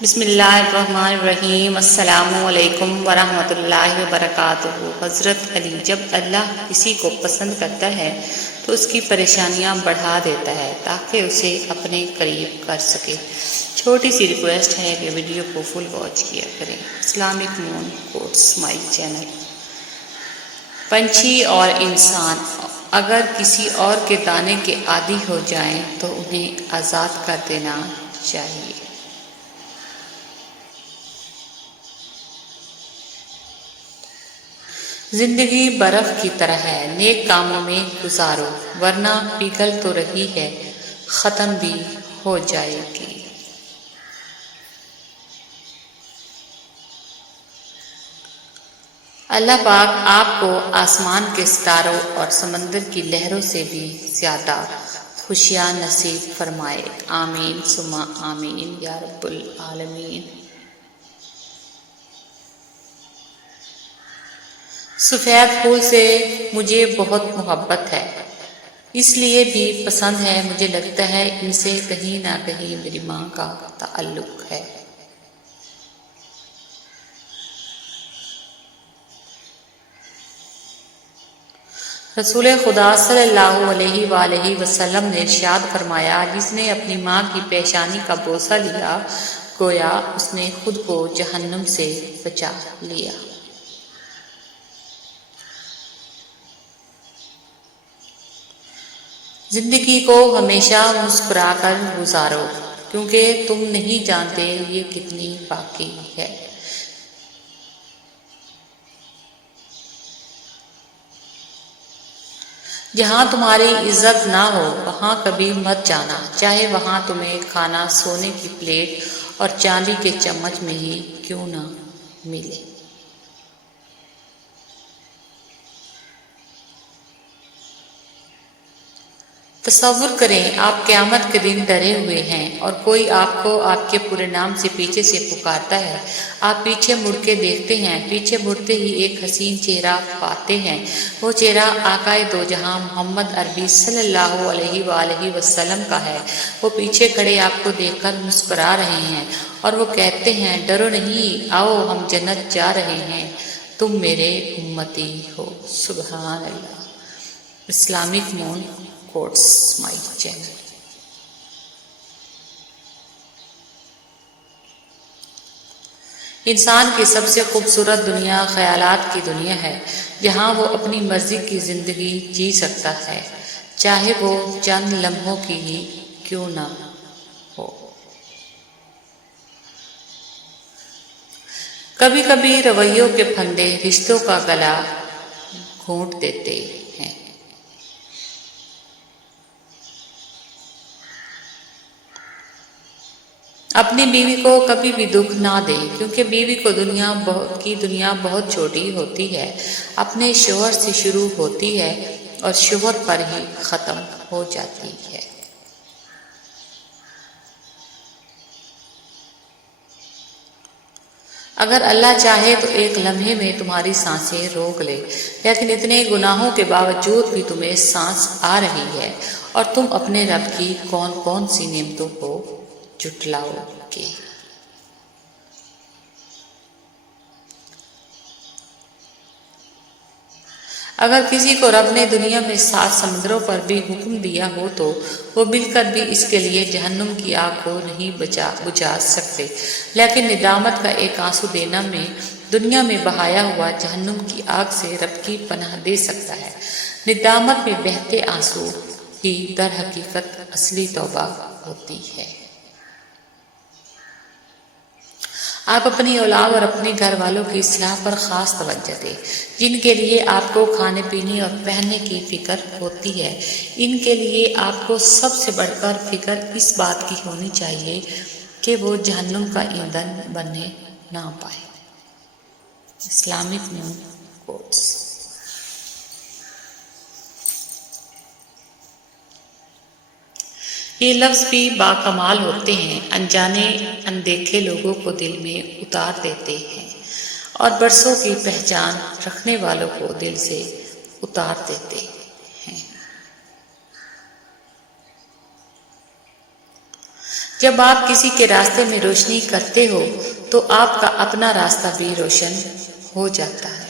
بسم اللہ الرحمن الرحیم۔ السلام علیکم ورحمۃ اللہ وبرکاتہ۔ حضرت علی: جب اللہ کسی کو پسند کرتا ہے تو اس کی پریشانیاں بڑھا دیتا ہے تاکہ اسے اپنے قریب کر سکے۔ چھوٹی سی ریکویسٹ ہے کہ ویڈیو کو فل واچ کیا کریں۔ Islamic moon quotes my channel. پنچھی اور انسان اگر کسی اور کے دانے کے عادی ہو جائیں تو انہیں آزاد کر دینا چاہیے۔ زندگی برف کی طرح ہے، نیک کاموں میں گزارو ورنہ پگھل تو رہی ہے، ختم بھی ہو جائے گی۔ اللہ پاک آپ کو آسمان کے ستاروں اور سمندر کی لہروں سے بھی زیادہ خوشیاں نصیب فرمائے۔ آمین ثم آمین یا رب العالمین۔ سفید پھول سے مجھے بہت محبت ہے، اس لیے بھی پسند ہے، مجھے لگتا ہے ان سے کہیں نہ کہیں میری ماں کا تعلق ہے۔ رسول خدا صلی اللہ علیہ وآلہ وسلم نے ارشاد فرمایا، جس نے اپنی ماں کی پیشانی کا بوسہ لیا گویا اس نے خود کو جہنم سے بچا لیا۔ زندگی کو ہمیشہ مسکرا کر گزارو کیونکہ تم نہیں جانتے یہ کتنی باقی ہے۔ جہاں تمہاری عزت نہ ہو وہاں کبھی مت جانا، چاہے وہاں تمہیں کھانا سونے کی پلیٹ اور چاندی کے چمچ میں ہی کیوں نہ ملے۔ تصور کریں آپ قیامت کے دن ڈرے ہوئے ہیں اور کوئی آپ کو آپ کے پورے نام سے پیچھے سے پکارتا ہے۔ آپ پیچھے مڑ کے دیکھتے ہیں، پیچھے مڑتے ہی ایک حسین چہرہ پاتے ہیں۔ وہ چہرہ آقائے دو جہاں محمد عربی صلی اللہ علیہ وآلہ وسلم کا ہے۔ وہ پیچھے کھڑے آپ کو دیکھ کر مسکرا رہے ہیں اور وہ کہتے ہیں، ڈرو نہیں، آؤ ہم جنت جا رہے ہیں، تم میرے امتی ہو۔ سبحان اللہ۔ Islamic moon quotes my channel. انسان کی سب سے خوبصورت دنیا خیالات کی دنیا ہے، جہاں وہ اپنی مرضی کی زندگی جی سکتا ہے، چاہے وہ چند لمحوں کی ہی کیوں نہ ہو۔ کبھی کبھی رویوں کے پھندے رشتوں کا گلا گھونٹ دیتے ہیں۔ اپنی بیوی کو کبھی بھی دکھ نہ دے کیونکہ بیوی کو دنیا بہت چھوٹی ہوتی ہے، اپنے شوہر سے شروع ہوتی ہے اور شوہر پر ہی ختم ہو جاتی ہے۔ اگر اللہ چاہے تو ایک لمحے میں تمہاری سانسیں روک لے، لیکن اتنے گناہوں کے باوجود بھی تمہیں سانس آ رہی ہے اور تم اپنے رب کی کون کون سی نعمتوں کو جھٹلاؤ گے۔ اگر کسی کو رب نے دنیا میں 7 سمندروں پر بھی حکم دیا ہو تو وہ مل کر بھی اس کے لیے جہنم کی آگ کو نہیں بجھا سکتے، لیکن ندامت کا ایک آنسو دینا میں دنیا میں بہایا ہوا جہنم کی آگ سے رب کی پناہ دے سکتا ہے۔ ندامت میں بہتے آنسو ہی در حقیقت اصلی توبہ ہوتی ہے۔ آپ اپنی اولاد اور اپنے گھر والوں کی اصلاح پر خاص توجہ دیں، جن کے لیے آپ کو کھانے پینے اور پہننے کی فکر ہوتی ہے۔ ان کے لیے آپ کو سب سے بڑھ کر فکر اس بات کی ہونی چاہیے کہ وہ جہنم کا ایندھن بننے نہ پائے۔ Islamic moon quotes. یہ لفظ بھی باکمال ہوتے ہیں، انجانے اندیکھے لوگوں کو دل میں اتار دیتے ہیں اور برسوں کی پہچان رکھنے والوں کو دل سے اتار دیتے ہیں۔ جب آپ کسی کے راستے میں روشنی کرتے ہو تو آپ کا اپنا راستہ بھی روشن ہو جاتا ہے۔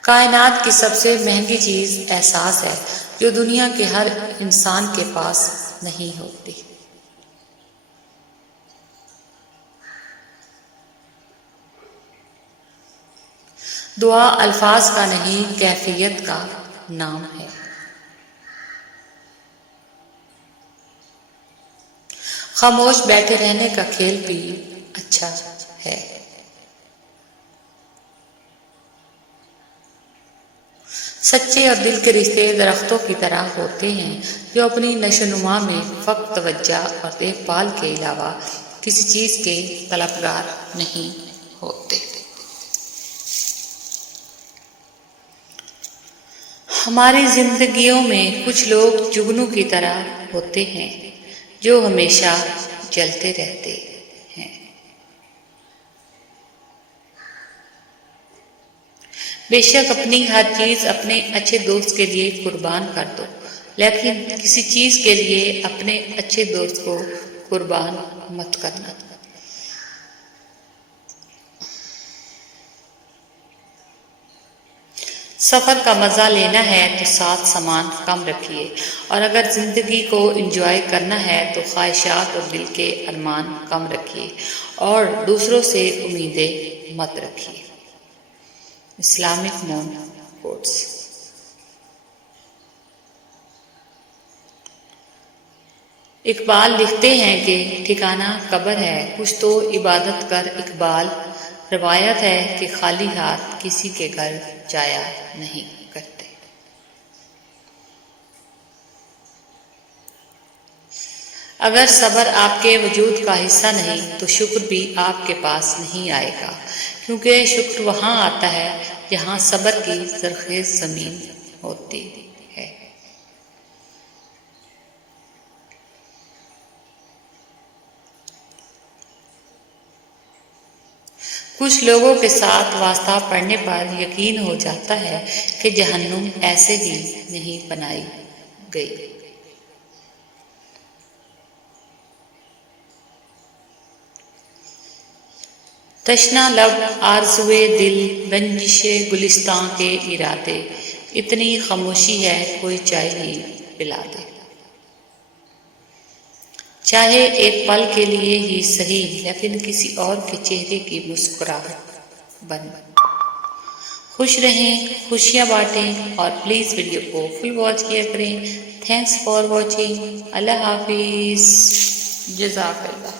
کائنات کی سب سے مہنگی چیز احساس ہے جو دنیا کے ہر انسان کے پاس نہیں ہوتی۔ دعا الفاظ کا نہیں کیفیت کا نام ہے۔ خاموش بیٹھے رہنے کا کھیل بھی اچھا ہے۔ سچے اور دل کے رشتے درختوں کی طرح ہوتے ہیں جو اپنی نشو و نما میں فقط توجہ اور دیکھ بھال کے علاوہ کسی چیز کے طلبگار نہیں ہوتے۔ ہماری زندگیوں میں کچھ لوگ جگنو کی طرح ہوتے ہیں جو ہمیشہ جلتے رہتے ہیں۔ بے شک اپنی ہر چیز اپنے اچھے دوست کے لیے قربان کر دو، لیکن کسی چیز کے لیے اپنے اچھے دوست کو قربان مت کرنا۔ سفر کا مزہ لینا ہے تو ساتھ سامان کم رکھیے، اور اگر زندگی کو انجوائے کرنا ہے تو خواہشات اور دل کے ارمان کم رکھیے اور دوسروں سے امیدیں مت رکھیے۔ Islamic moon quotes. اقبال لکھتے ہیں کہ ٹھکانہ قبر ہے کچھ تو عبادت کر اقبال، روایت ہے کہ خالی ہاتھ کسی کے گھر جایا نہیں کرتے۔ اگر صبر آپ کے وجود کا حصہ نہیں تو شکر بھی آپ کے پاس نہیں آئے گا، کیونکہ شکر وہاں آتا ہے جہاں صبر کی زرخیز زمین ہوتی ہے۔ کچھ لوگوں کے ساتھ واسطہ پڑنے پر یقین ہو جاتا ہے کہ جہنم ایسے ہی نہیں بنائی گئی۔ تشنا لب آرزوئے دل رنجش گلستاں کے ارادے، اتنی خاموشی ہے کوئی چائے ہی پلا دے۔ چاہے ایک پل کے لیے ہی صحیح، لیکن کسی اور کے چہرے کی مسکراہٹ بن۔ خوش رہیں، خوشیاں بانٹیں، اور پلیز ویڈیو کو فل واچ کیا کریں۔ Thanks for watching. اللہ حافظ۔ جزاک اللہ۔